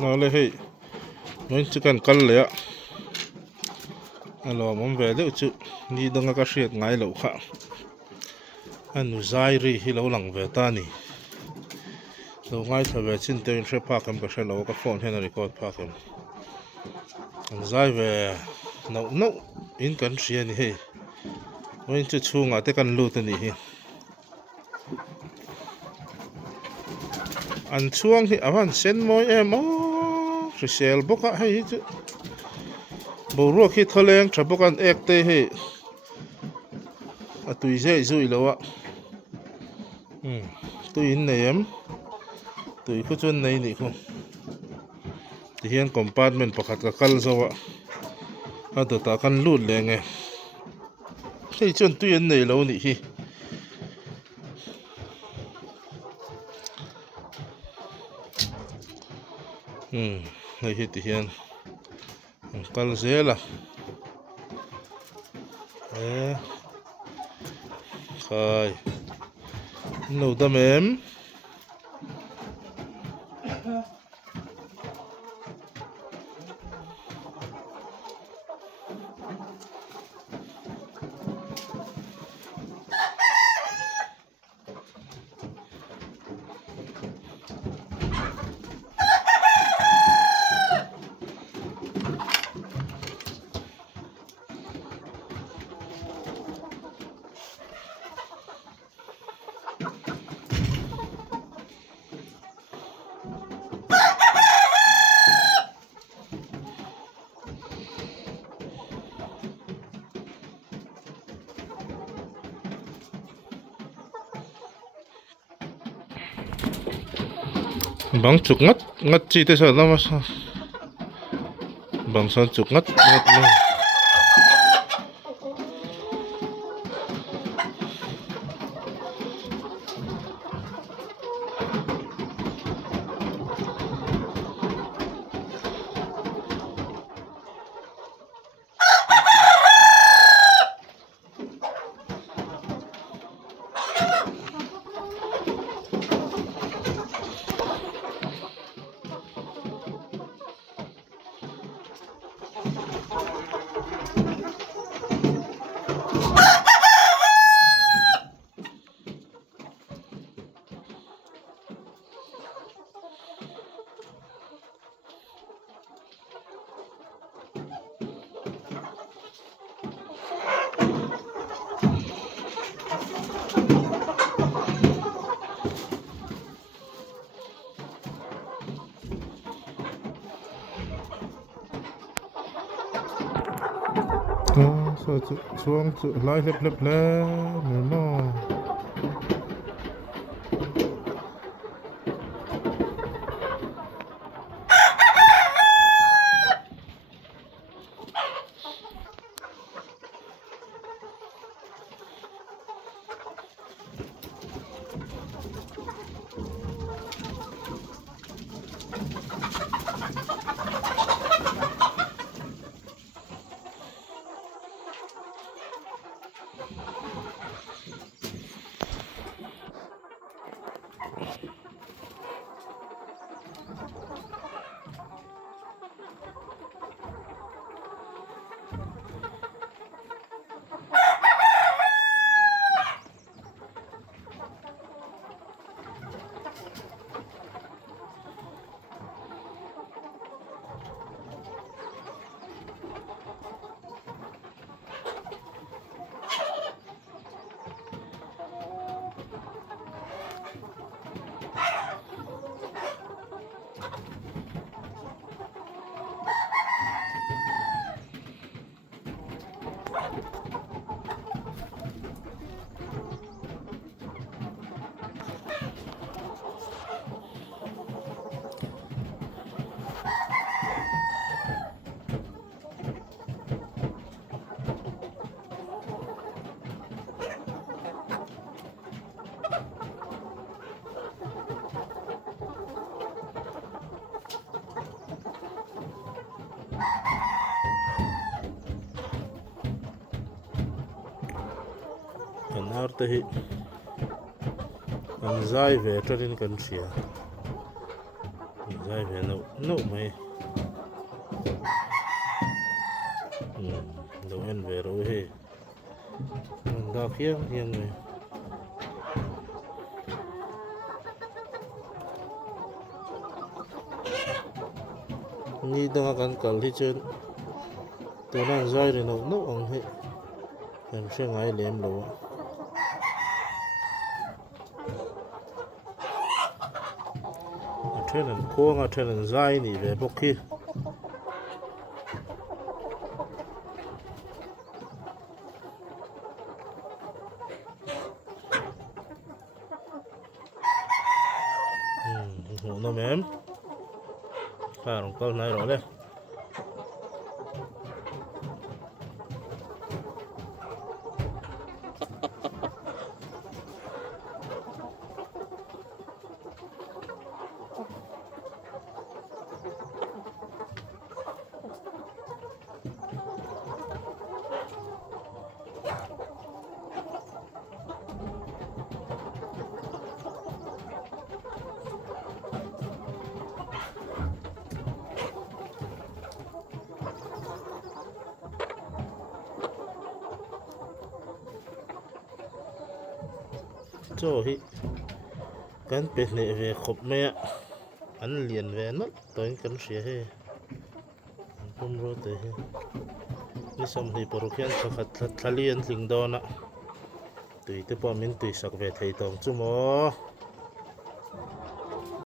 nó lấy hệ mình chỉ cần cân lấy ạ alo mắm về đấy chứ đi đừng có sét ngay lâu khá anh dai ri hi lâu lằng về ta nè lâu ngay thở về xin tiền sẽ park em có sẽ lâu cái phone hay là record park em anh dai về nấu nấu in cần xia nè mình chỉ chung à tới cần lưu tên nè anh chuông thì anh sen môi em ó rồi sel bốc á hay chứ bầu ruột khi thở lên chả bốc anh ép tê hay à tùy dễ dụi lâu ạ tùy in này em tùy có chuyện này nè không thì hiện compartment pakhat ka kal zawa a do ta kan lut le nge hei chon tui an nei lo ni hi hei hi ti hian kal zela khai no dam em bang chuk ngat ngat chi te sa lama sa bang san chuk ngat ngat le so chuang chu lai lep lep le me mo kan har te hi kan zai ve trin kan sia dai về nấu mày đồ ăn về rồi he mình đào khiêng riêng này ni đang ăn cà ri trên tôi đang dai rồi nấu ăn he em sẽ ngay làm đồ trên là khoang trên là dai này về bốc kia nó mềm pha đồng câu này rồi đấy cho hi kan pe ne về khop me an liền về nó tôi kan sia he pum ro te he ni som hi porokian sakhat thlalian tling dona tui te pa min tui sak ve thei tong chu mo